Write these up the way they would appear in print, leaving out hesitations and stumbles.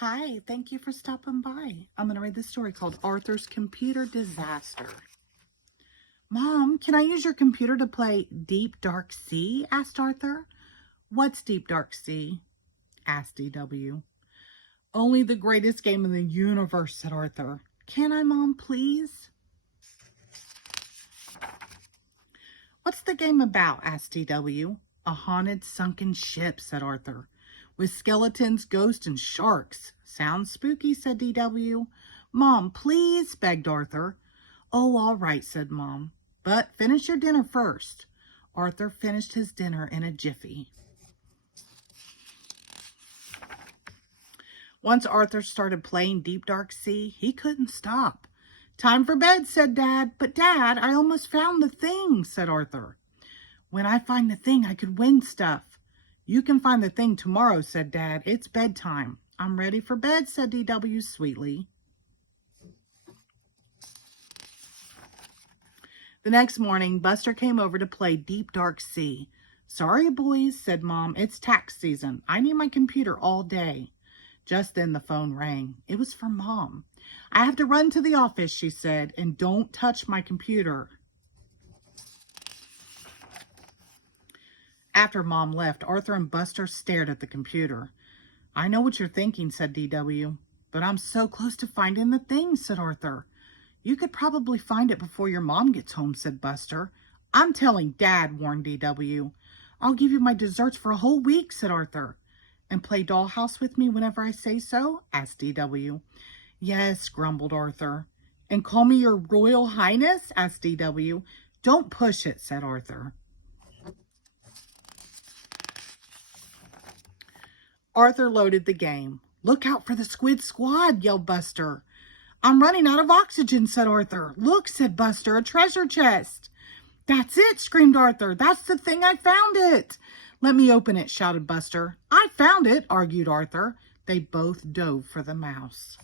Hi, thank you for stopping by. I'm going to read this story called Arthur's Computer Disaster. Mom, can I use your computer to play Deep Dark Sea? Asked Arthur. What's Deep Dark Sea? Asked DW. Only the greatest game in the universe, said Arthur. Can I, Mom, please? What's the game about? Asked DW. A haunted sunken ship, said Arthur. With skeletons, ghosts, and sharks. Sounds spooky, said DW. Mom, please, begged Arthur. Oh, all right, said Mom. But finish your dinner first. Arthur finished his dinner in a jiffy. Once Arthur started playing Deep Dark Sea, he couldn't stop. Time for bed, said Dad. But Dad, I almost found the thing, said Arthur. When I find the thing, I could win stuff. You can find the thing tomorrow, said Dad. It's bedtime. I'm ready for bed, said DW sweetly. The next morning, Buster came over to play Deep Dark Sea. Sorry, boys, said Mom. It's tax season. I need my computer all day. Just then the phone rang. It was for Mom. I have to run to the office, she said, and don't touch my computer. After Mom left, Arthur and Buster stared at the computer. I know what you're thinking, said DW. But I'm so close to finding the thing, said Arthur. You could probably find it before your mom gets home, said Buster. I'm telling Dad, warned DW. I'll give you my desserts for a whole week, said Arthur. And play dollhouse with me whenever I say so, asked DW. Yes, grumbled Arthur. And call me your Royal Highness, asked DW. Don't push it, said Arthur. Arthur loaded the game. Look out for the Squid Squad, yelled Buster. I'm running out of oxygen, said Arthur. Look, said Buster, a treasure chest. That's it, screamed Arthur. That's the thing, I found it. Let me open it, shouted Buster. I found it, argued Arthur. They both dove for the mouse.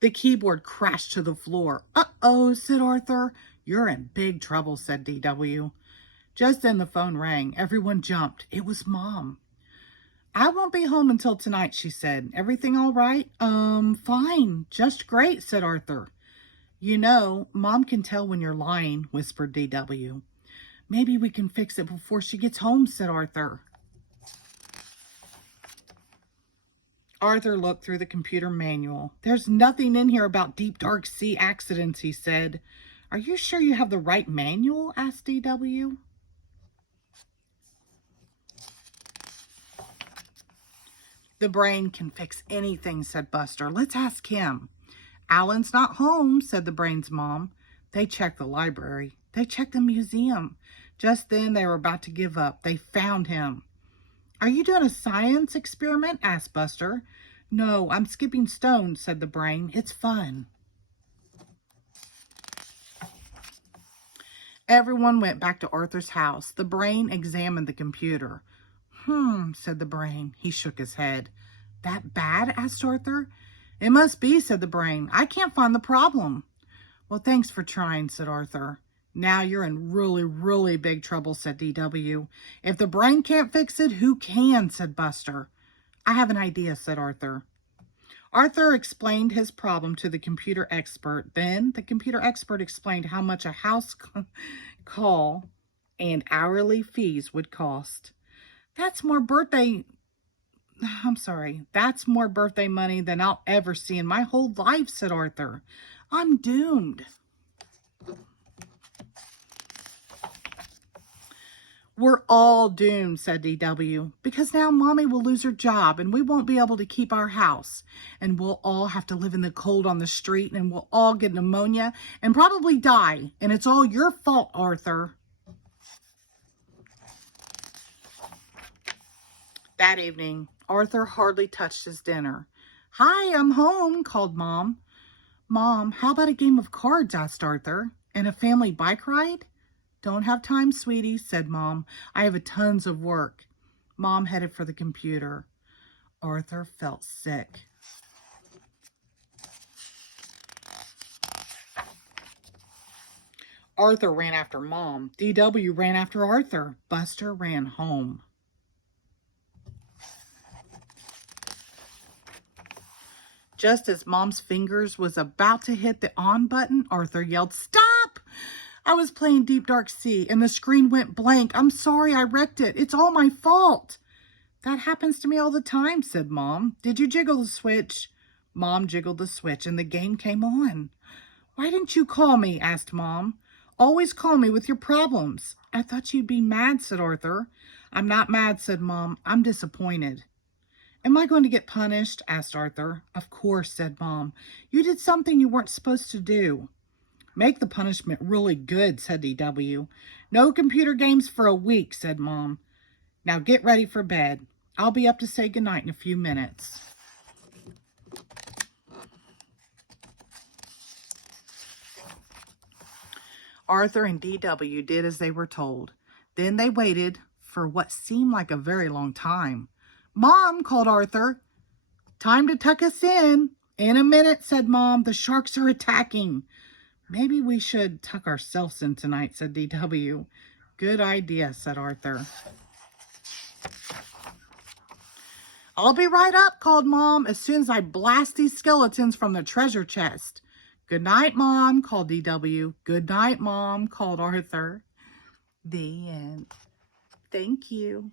The keyboard crashed to the floor. Uh-oh, said Arthur. You're in big trouble, said DW. Just then the phone rang. Everyone jumped. It was Mom. I won't be home until tonight, she said. Everything all right? Fine. Just great, said Arthur. You know, Mom can tell when you're lying, whispered DW. Maybe we can fix it before she gets home, said Arthur. Arthur looked through the computer manual. There's nothing in here about Deep Dark Sea accidents, he said. Are you sure you have the right manual? Asked DW. The brain can fix anything, said Buster. Let's ask him. Alan's not home, said the brain's mom. They checked the library. They checked the museum. Just then they were about to give up. They found him. Are you doing a science experiment? Asked Buster. No, I'm skipping stones, said the brain. It's fun. Everyone went back to Arthur's house. The brain examined the computer. Said the brain. He shook his head. That bad? Asked Arthur. It must be, said the brain. I can't find the problem. Well, thanks for trying, said Arthur. Now you're in really, really big trouble, said DW. If the brain can't fix it, who can, said Buster. I have an idea, said Arthur. Arthur explained his problem to the computer expert. Then the computer expert explained how much a house call and hourly fees would cost. That's more birthday money than I'll ever see in my whole life, said Arthur. I'm doomed. We're all doomed, said DW, because now Mommy will lose her job and we won't be able to keep our house. And we'll all have to live in the cold on the street and we'll all get pneumonia and probably die. And it's all your fault, Arthur. That evening, Arthur hardly touched his dinner. Hi, I'm home, called Mom. Mom, how about a game of cards, asked Arthur. And a family bike ride? Don't have time, sweetie, said Mom. I have tons of work. Mom headed for the computer. Arthur felt sick. Arthur ran after Mom. DW ran after Arthur. Buster ran home. Just as Mom's fingers was about to hit the on button, Arthur yelled, "Stop! I was playing Deep Dark Sea and the screen went blank. I'm sorry I wrecked it. It's all my fault." "That happens to me all the time," said Mom. "Did you jiggle the switch?" Mom jiggled the switch and the game came on. "Why didn't you call me?" asked Mom. "Always call me with your problems." "I thought you'd be mad," said Arthur. "I'm not mad," said Mom. "I'm disappointed." "Am I going to get punished?" asked Arthur. "Of course," said Mom. "You did something you weren't supposed to do." "Make the punishment really good," said DW. "No computer games for a week," said Mom. "Now get ready for bed. I'll be up to say goodnight in a few minutes." Arthur and DW did as they were told. Then they waited for what seemed like a very long time. "Mom," called Arthur. "Time to tuck us in." "In a minute," said Mom. "The sharks are attacking." "Maybe we should tuck ourselves in tonight," said DW. "Good idea," said Arthur. "I'll be right up," called Mom, "as soon as I blast these skeletons from the treasure chest." "Good night, Mom," called DW. "Good night, Mom," called Arthur. The end. Thank you.